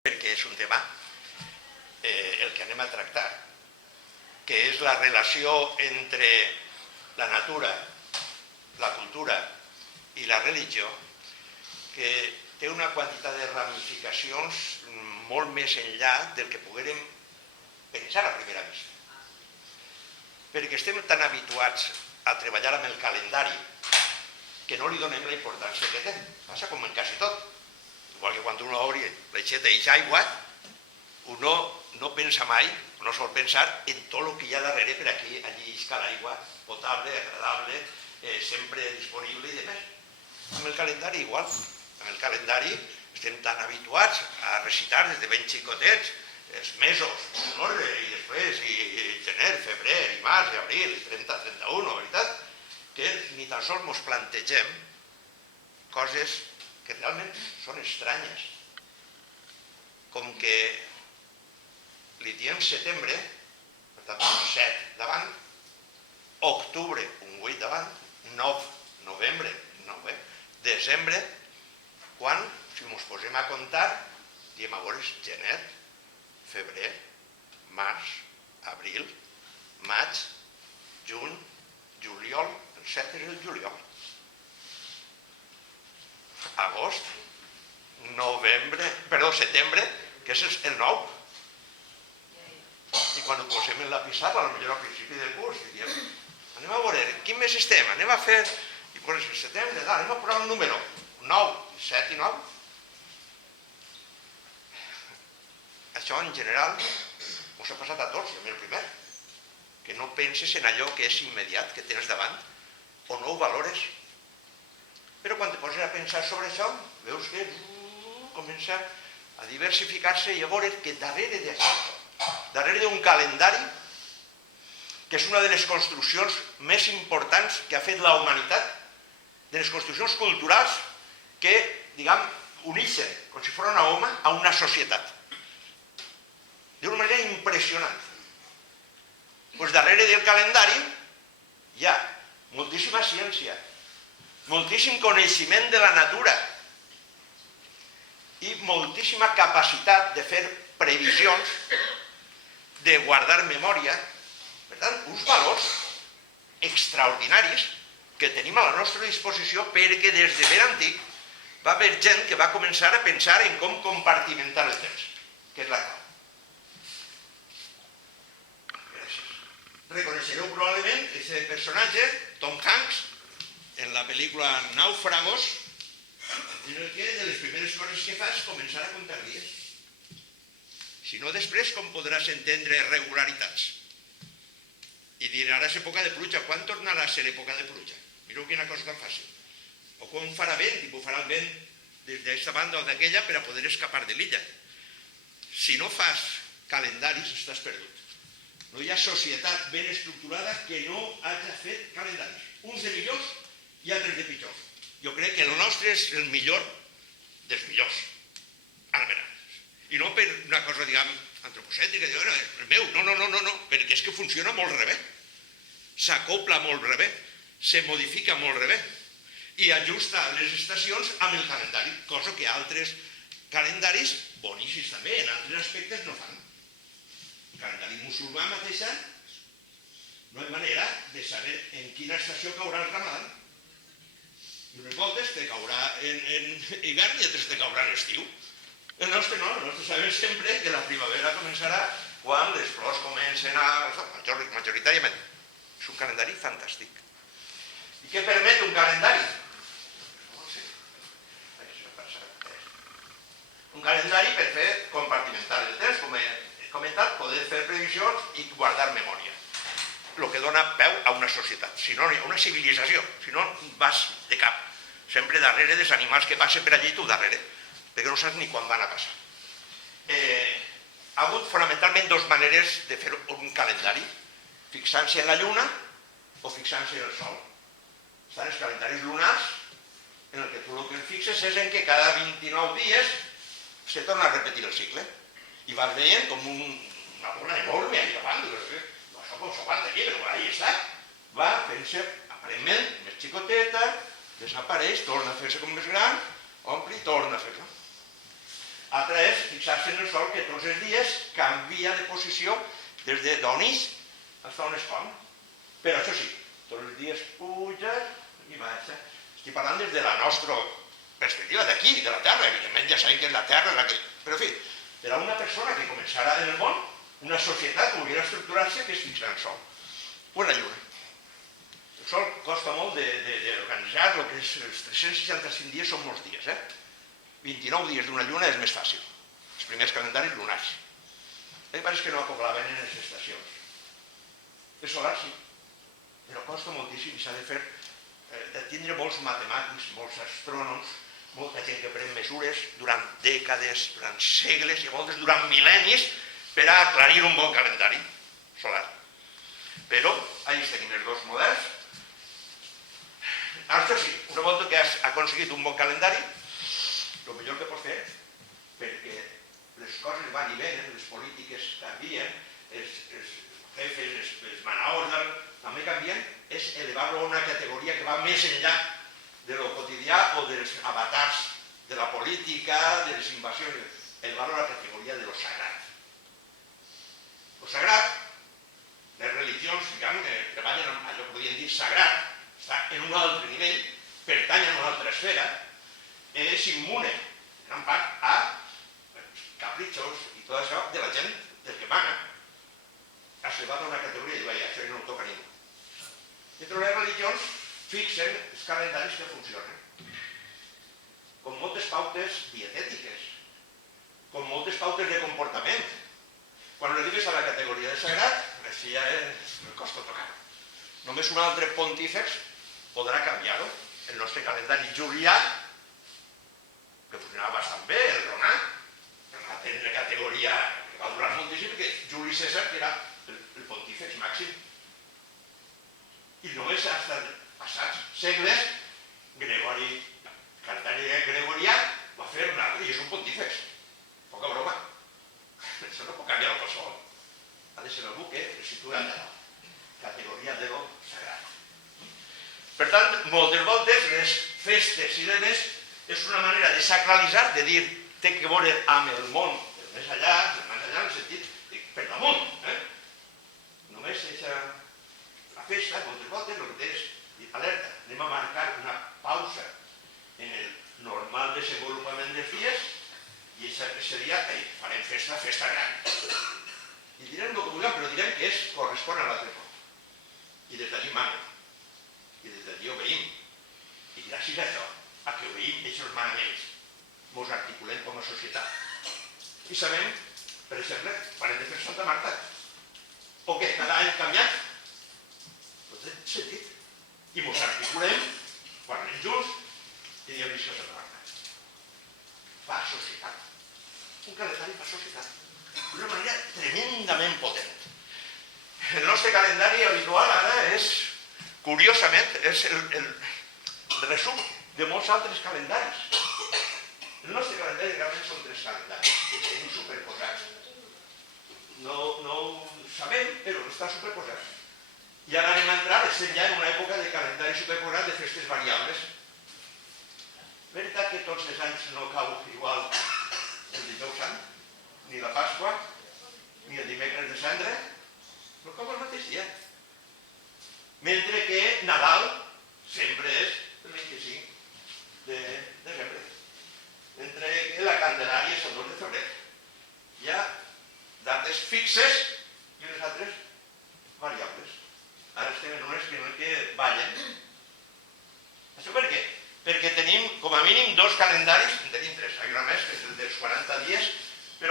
perquè és un tema el que anem a tractar, que és la relació entre la natura, la cultura i la religió, que té una quantitat de ramificacions molt més enllà del que poguérem pensar a primera vista. Perquè estem tan habituats a treballar amb el calendari que no li donem la importància que té. Passa com en quasi tot. Igual que quan uno obre l'aixeta i aigua, uno no pensa mai, no sol pensar en tot el que hi ha darrere per aquí, allí isca l'aigua potable, agradable, sempre disponible i demés. Amb el calendari igual. Amb el calendari estem tan habituats a recitar des de ben xicotets els mesos, i després gener, febrer, i març, i abril, i 30, 31, veritat, que ni tan sols ens plantegem coses que realment són estranyes. Com que li diem setembre, per tant, un 7 davant, octubre, un 8 davant, 9, novembre, 9, desembre, quan, si ens posem a comptar, diem a veure gener, febrer, març, abril, maig, juny, juliol, el 7 és el juliol. Agost, setembre, que és el 9. I quan ho posem en la pissarra, potser al principi del curs, diem, anem a veure, quin mes estem? Anem a fer, i poses el setembre, anem a posar un número, 9, 7 i 9. Això en general ens ha passat a tots, a mi el primer, que no penses en allò que és immediat, que tens davant, o no ho valores. Però quan te poses a pensar sobre això, veus que comença a diversificar-se i a veure que darrere d'això, darrere d'un calendari, que és una de les construccions més importants que ha fet la humanitat, de les construccions culturals que, diguem, uneixen, com si fos una home, a una societat. D'una manera impressionant. Doncs darrere del calendari hi ha moltíssima ciència, moltíssim coneixement de la natura i moltíssima capacitat de fer previsions, de guardar memòria, per tant, uns valors extraordinaris que tenim a la nostra disposició perquè des de ben antic va haver gent que va començar a pensar en com compartimentar el temps, que és la clau. Reconeixereu probablement aquest personatge, Tom Hanks, en la pel·lícula Nàufragos, en el que de les primeres coses que fa és començar a comptar dies. Si no, després com podràs entendre regularitats? I dir, ara és època de pluja, quan tornarà a ser època de pluja? Mireu quina cosa tan fàcil. O quan farà vent, i bufarà el vent des d'aquesta banda o d'aquella per a poder escapar de l'illa. Si no fas calendaris, estàs perdut. No hi ha societat ben estructurada que no hagi fet calendaris. Uns de millors i altres de pitjors. Jo crec que el nostre és el millor dels millors. Ara veràs. I no per una cosa, diguem, antropocèntrica, el meu, no, perquè és que funciona molt rebé. S'acopla molt rebé, se modifica molt rebé i ajusta les estacions amb el calendari, cosa que altres calendaris, boníssims també, en altres aspectes no fan. El calendari musulmà mateixa no hi ha manera de saber en quina estació caurà el Ramadà. I unes voltes te caurà en hivern i altres te caurà en estiu. El nostre no, el nostre sabem sempre que la primavera començarà quan les flors comencen a... majoritàriament. És un calendari fantàstic. I què permet un calendari? Un calendari per fer compartimentar el temps, com he comentat, poder fer previsions i guardar memòria. El que dona peu a una societat, si no, a una civilització, si no vas de cap, sempre darrere dels animals que passen per allí tu darrere, perquè no saps ni quan van a passar. Ha hagut fonamentalment dues maneres de fer un calendari, fixant-se en la lluna o fixant-se en el sol. Estan els calendaris lunars, en el que tu el que fixes és en que cada 29 dies se torna a repetir el cicle i vas veient com una bola enorme allà davant, això com s'aguanta aquí, però ahí està. Va fent-se aparentment més xicoteta, desapareix, torna a fer-se com més gran, omple i torna a fer-se. Altra és fixar-se en el sol, que tots els dies canvia de posició des d'on ix fins on es pon. Però això sí, tots els dies puja i baixa. Estic parlant des de la nostra perspectiva d'aquí, de la Terra. Evidentment ja sabem que és la Terra la que... Però en fi, per a una persona que començarà en el món, una societat que volguera estructurar-se, que es fixa en el sol o en la lluna. El sol costa molt d'organitzar, el que és els 365 dies són molts dies, 29 dies d'una lluna és més fàcil, els primers calendaris lunars. El que passa és que no acoblaven en les estacions. El solar sí, però costa moltíssim i s'ha de fer, de tindre molts matemàtics, molts astrònoms, molta gent que pren mesures durant dècades, durant segles i a voltes durant mil·lennis per a aclarir un bon calendari solar. Però allà tenim els dos models. Això sí, una volta que has aconseguit un bon calendari, el millor que pots fer, perquè les coses van i venen, les polítiques canvien, els jefes, els manaors també canvien, és elevar-lo a una categoria que va més enllà de lo quotidià o dels avatars de la política, de les invasions, elevar-lo a la categoria de lo sagrat. Lo sagrat, les religions, diguem, que treballen amb allò que podríem dir sagrat, està en un altre nivell, pertany a una altra esfera, és immune, en gran part, a capritxos i tot això de la gent del que mana. Has elevat a una categoria i diu, això no ho toca ningú. Entre les religions fixen els calendaris que funcionen, com moltes pautes dietètiques, com moltes pautes de comportament. Quan les digues a la categoria de sagrat, així ja no costa tocar-ho. Només un altre pontífex podrà canviar-ho. El nostre calendari julià, que funcionava bastant bé, el romà, va tenir categoria que va durar moltíssim, que Juli César, que era el pontífex màxim. I només ha estat passats segles, Gregori, el calendari gregorià, va fer un altre i és un pontífex. Poca broma. Això no pot canviar el qualsevol. Ha de ser algú que el situa allà. Categoria de lo sagrat. Per tant, moltes voltes les festes i demés és una manera de sacralitzar, de dir, té que veure amb el món, el més allà, en el sentit, per damunt. Només deixa la festa, moltes voltes, el que és, alerta, anem a marcar una pausa en el normal desenvolupament dels dies i aquest seria, farem festa gran. I direm el que vulguem, però direm que correspon a l'altre món. I des d'allí manen. I des d'allí obeïm. I gràcies a això, a que obeïm aquests manaments, ens articulem com a societat. I sabem, per exemple, quan hem de fer Santa Marta. O què? Cada any canviat? Doncs té sentit. I ens articulem, quan anem junts, i diem visca Santa Marta. Fa societat. Un calendari fa societat. D'una manera tremendament potent. El nostre calendari habitual ara és, curiosament, és el resum de molts altres calendaris. El nostre calendari realment són 3 calendaris, que tenim superposats. No ho sabem, però estan superposats. I ara anem a entrar, estem ja en una època de calendari superposat de festes variables. Veritat que tots els anys no cau igual el dijous sant, ni la Pasqua, ni el dimecres de Cendra, no cau el mateix dia. Mentre que Nadal sempre és el 25 de desembre. Mentre que la Candelària és el 2 de febrer. Hi ha dates fixes i unes altres variables. Ara estem en unes que ballen. Això per què? Perquè tenim com a mínim 2 calendaris de